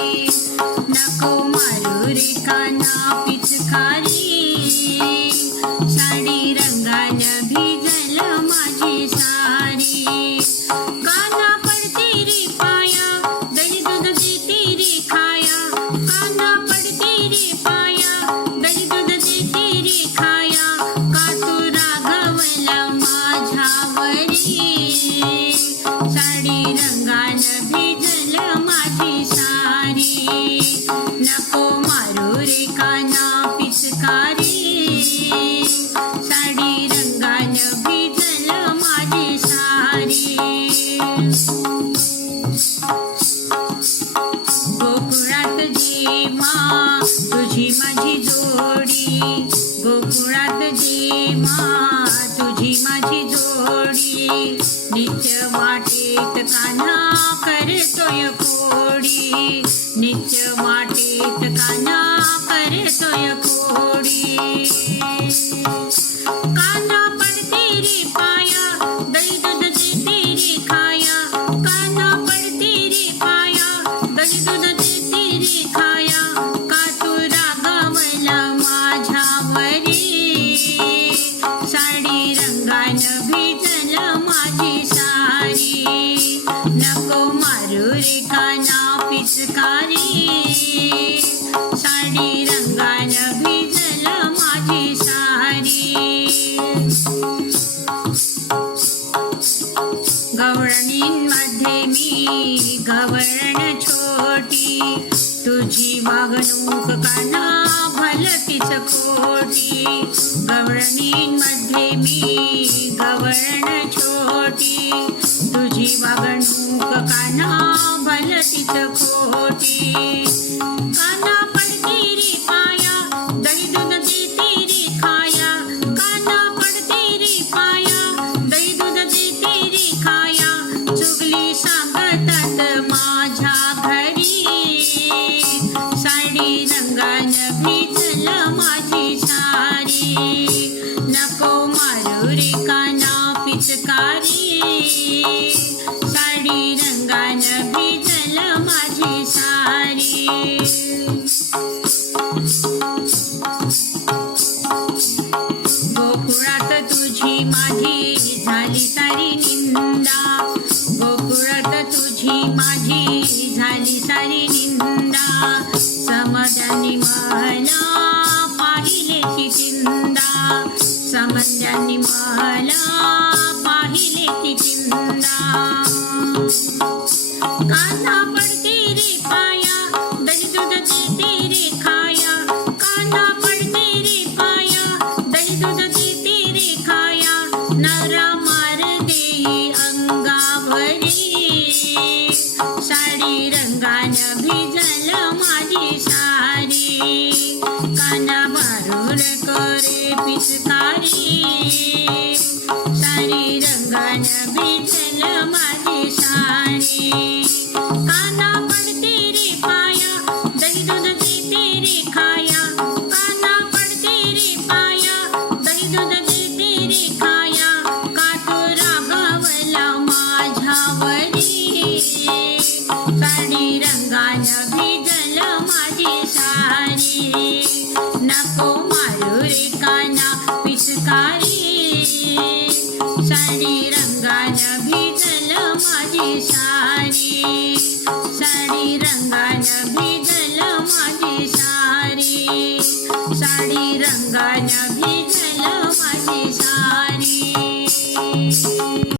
नको मारू रे काना पिचकारी साडी रंगानं भिजल माझी सारी काना नको मारू रे काना पिचकारी साडी रंगानं भिजल माझे सारी गोकुळात जेव्हा तुझी माझी जोडी गोकुळात जेव्हा तुझी माझी जोडी. much. Thank you much. मी गवळण छोटी तुझी वागणूक काना भलतीच खोटी. गवळणींमध्ये मी गवळण छोटी तुझी वागणूक काना भलतीच खोटी साडी रंगानं माझी सारी. नको मारू रे काना पिचकारी. साडी रंगान भिजल माझी सारी. गोकुळात तुझी माझी झाली सारी निंदा. समजानी मला पाहिले की चिंदा समजानी मला पाहिले की चिंदा कांदा पडते रे पाया दही दूध देते रे खाया. कांदा पडते रे पाया दही दूध देते रे खाया. नवरा मार देई अंगावरी. साडी रंगानं भी करे पिचकारी सारी रंगानं भिजल माझी साडी काना रंगानं भिजल माझी साडी. माझी साडी रंगानं भिजल माझी